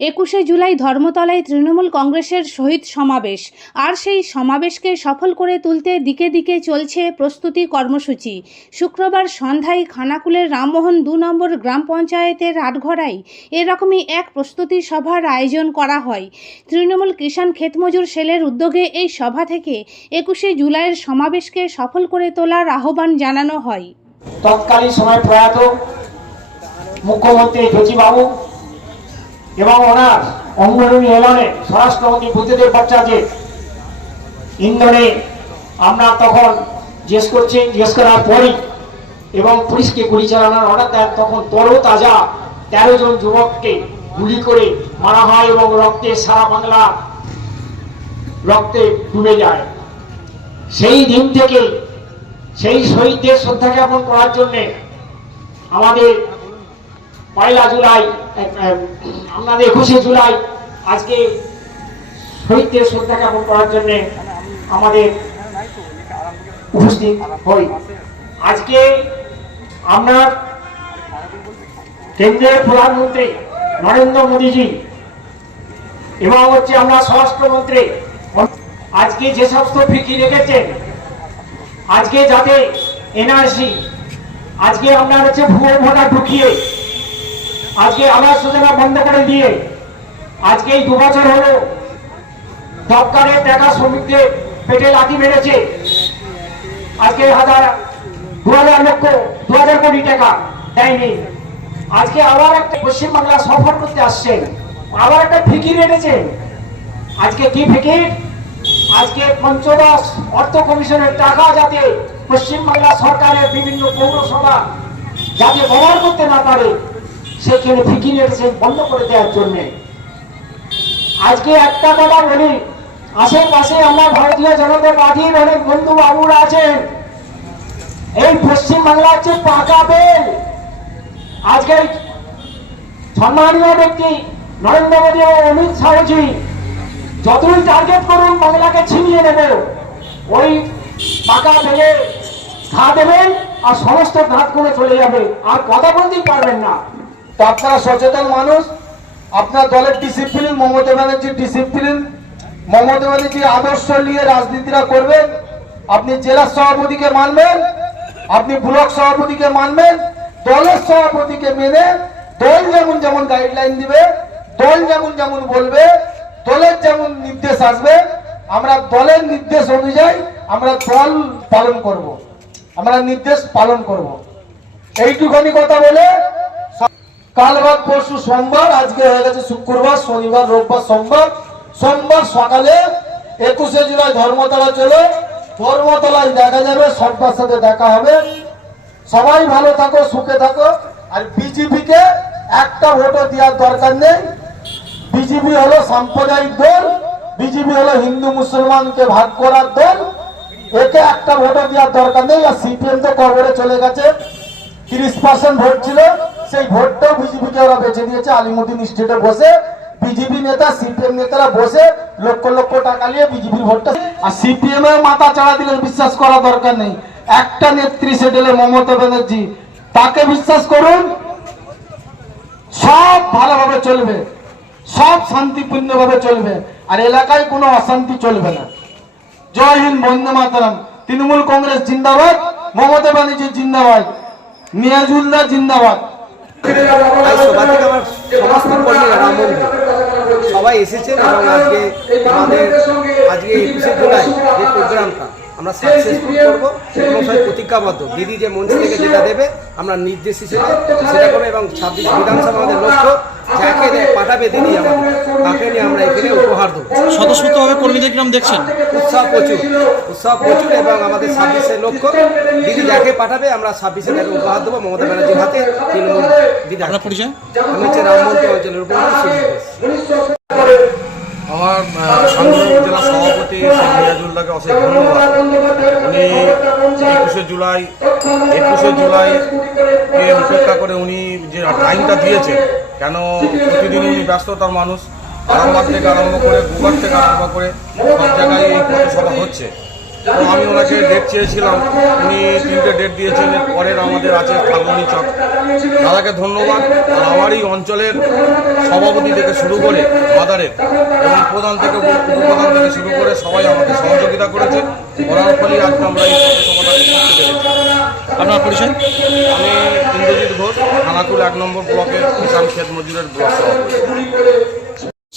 একুশে জুলাই ধর্মতলায় তৃণমূল কংগ্রেসের শহীদ সমাবেশ। আর সেই সমাবেশকে সফল করে তুলতে দিকে দিকে চলছে প্রস্তুতি কর্মসূচি। শুক্রবার সন্ধ্যায় খানাকুলের রামমোহন দু নম্বর গ্রাম পঞ্চায়েতের আটঘরায় এরকমই এক প্রস্তুতি সভার আয়োজন করা হয়। তৃণমূল কিষাণ ক্ষেতমজুর সেলের উদ্যোগে এই সভা থেকে একুশে জুলাইয়ের সমাবেশকে সফল করে তোলার আহ্বান জানানো হয়। তৎকালীন সময় প্রয়াত মুখ্যমন্ত্রী জ্যোতিবাবু এবং ওনার অঙ্গরণী এলনে স্বরাষ্ট্রমন্ত্রী বুদ্ধদেব ভট্টাচার্যের ইন্ধনে আমরা তখন জিজ্ঞেস করছি, জিজ্ঞেস করার পরই এবং পুলিশকে গুলি চালানোর অর্ডার দেন, তখন তরো তাজা তেরো জন যুবককে গুলি করে মারা হয় এবং রক্তে সারা বাংলা রক্তে ডুবে যায়। সেই দিন থেকে, সেই শহীদদের শ্রদ্ধা জ্ঞাপন করার জন্যে আমাদের পয়লা জুলাই আমাদের একুশে জুলাই। আজকে শহীদদের শ্রদ্ধা জ্ঞাপন করার জন্যে আমাদের উপস্থিত হই। আজকে আমরা কেন্দ্রের প্রধানমন্ত্রী নরেন্দ্র মোদীজি এবং হচ্ছে আমরা স্বরাষ্ট্রমন্ত্রী, আজকে যে সমস্ত ফিকি রেখেছেন, আজকে যাতে এনআরসি, আজকে আমরা হচ্ছে ভুয়ো ভোটার ঢুকিয়ে আজকে আবাস যোজনা বন্ধ করে দিয়ে আজকে এই দু বছর হলো সরকারের টাকা শ্রমিকদের পেটে লাঠি মেরেছে। আজকে হাজার দু হাজার লক্ষ দু হাজার কোটি টাকা দেয়নি। আজকে আবার একটা পশ্চিমবাংলা সফর করতে আসছে। আবার একটা ফিকির এনেছে। আজকে কি ফিকির? আজকে পঞ্চদশ অর্থ কমিশনের টাকা যাতে পশ্চিমবাংলা সরকারের বিভিন্ন পৌরসভা যাতে ব্যবহার করতে না পারে সেখানে ফিকির এনেছে বন্ধ করে দেওয়ার জন্যে। আজকে একটা কথা বলি, আশেপাশে আমরা ভারতীয় জনতা পার্টির অনেক বন্ধু বাবুরা আছেন। এই পশ্চিম বাংলা হচ্ছে পাকা বেল, আজকে সম্মানীয় ব্যক্তি নরেন্দ্র মোদী ও অমিত শাহজি, যতই টার্গেট করুন, বাংলাকে ছিনিয়ে নেবে। ওই পাকা বেলে ঘা দেবেন আর সমস্ত দাঁত করে চলে যাবে। আর কথা বলতেই পারবেন না। তো আপনারা সচেতন মানুষ, আপনার দলের ডিসিপ্লিন মমতা ব্যানার্জির ডিসিপ্লিন মমতা ব্যানার্জির আদর্শ নিয়ে রাজনীতিরা করবেন, আপনি জেলা সভাপতিকে মানবেন, আপনি ব্লক সভাপতিকে মানবেন, দলের সভাপতিকে মেনে দল যেমন যেমন গাইডলাইন দিবে, দল যেমন যেমন বলবে, দলের যেমন নির্দেশ আসবে, আমরা দলের নির্দেশ অনুযায়ী আমরা দল পালন করব। আমরা নির্দেশ পালন করব। এইটুখানি কথা বলে কাল বাদ পরশু সোমবার, আজকে হয়ে গেছে শুক্রবার, শনিবার, রোববার, সোমবার। সোমবার সকালে একুশে জুলাই ধর্মতলা চলে। ধর্মতলায় দেখা যাবে সবার সাথে দেখা হবে। সবাই ভালো থাকো, সুখে থাকো। আর বিজেপি কে একটা ভোটও দেওয়ার দরকার নেই। বিজেপি হলো সাম্প্রদায়িক দল, বিজেপি হলো হিন্দু মুসলমানকে ভাগ করার দল। একে একটা ভোটও দেওয়ার দরকার নেই, আর সিপিএম তো কবরে চলে গেছে। তিরিশ পার্সেন্ট ভোট ছিল। সেই ভোটটাও বিজেপিকে ওরা বেছে দিয়েছে। আলিমুদ্দিন স্টেটে বসে, বিজেপি নেতা, সিপিএম নেতারা বসে লক্ষ লক্ষ টাকা নিয়ে বিজেপির ভোটটা আর সিপিএম এর মাথা চাড়া দিলে বিশ্বাস করা দরকার নেই। একটা নেত্রী সেটেলে মমতা ব্যানার্জি, তাকে বিশ্বাস করুন, সব ভালোভাবে চলবে। সব শান্তিপূর্ণভাবে চলবে। আর এলাকায় কোনো অশান্তি চলবে না। জয় হিন্দ, বন্দে মাতারাম। তৃণমূল কংগ্রেস জিন্দাবাদ, মমতা ব্যানার্জি জিন্দাবাদ নিয়াজুল্লাহ জিন্দাবাদ। আজ সভা থেকে আমার সমস্ত কর্মীরা রাম মন্দির সবাই এসেছেন এবং আজকে আমাদের আজকে একুশে জুলাই যে প্রোগ্রামটা আমরা সাকসেসফুল করব এবং সবাই প্রতিজ্ঞাবদ্ধ। দিদি যে মঞ্চ থেকে যেটা দেবে আমরা নির্দেশ হিসেবে সেটা করব এবং ছাব্বিশ বিধানসভা আমাদের লক্ষ্য যাকে পাঠাবে দিদি আমাদের তাকে নিয়ে আমরা এখানে উপহার দেবো। স্বতঃস্ফূর্তভাবে কর্মীদের কিরম দেখছেন? উৎসাহ প্রচুর। উৎসাহ প্রচুর এবং আমাদের ছাব্বিশের লক্ষ্য। দিদি যাকে পাঠাবে আমরা ছাব্বিশে তাকে উপহার দেবো মমতা ব্যানার্জির হাতে। তৃণমূল দিদি আপনার পরিচয়? আমি হচ্ছে রামমন্ত্রী অঞ্চলের উপর আমার জেলা শেখ মিরাজুল্লাহকে অশেষ ধন্যবাদ। উনি একুশে জুলাই একুশে জুলাই উপেক্ষা করে উনি যে টাইমটা দিয়েছেন কেন প্রতিদিন উনি ব্যস্ততার মানুষ আরামবাগ থেকে আরম্ভ করে গুবার থেকে আরম্ভ করে সব জায়গায় এই পথসভা হচ্ছে। তো আমি ওনাকে ডেট চেয়েছিলাম। উনি তিনটে ডেট দিয়েছেন পরের আমাদের আছে ঠাকুমানি চক। দাদাকে ধন্যবাদ। আর আমার এই অঞ্চলের সভাপতি থেকে শুরু করে মাদারের এবং প্রধান থেকে উপ- উপপ্রধান থেকে শুরু করে সবাই আমাকে সহযোগিতা করেছে। করার ফলে আজকে আমরা এই সমাধান করতে পেরেছি। আপনার পরিচয়? আমি ইন্দ্রজিৎ ঘোষ খানাকুল এক নম্বর ব্লকের কিষাণ ক্ষেত মজুরের ব্লক সভাপতি।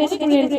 রেস্টুরেন্টে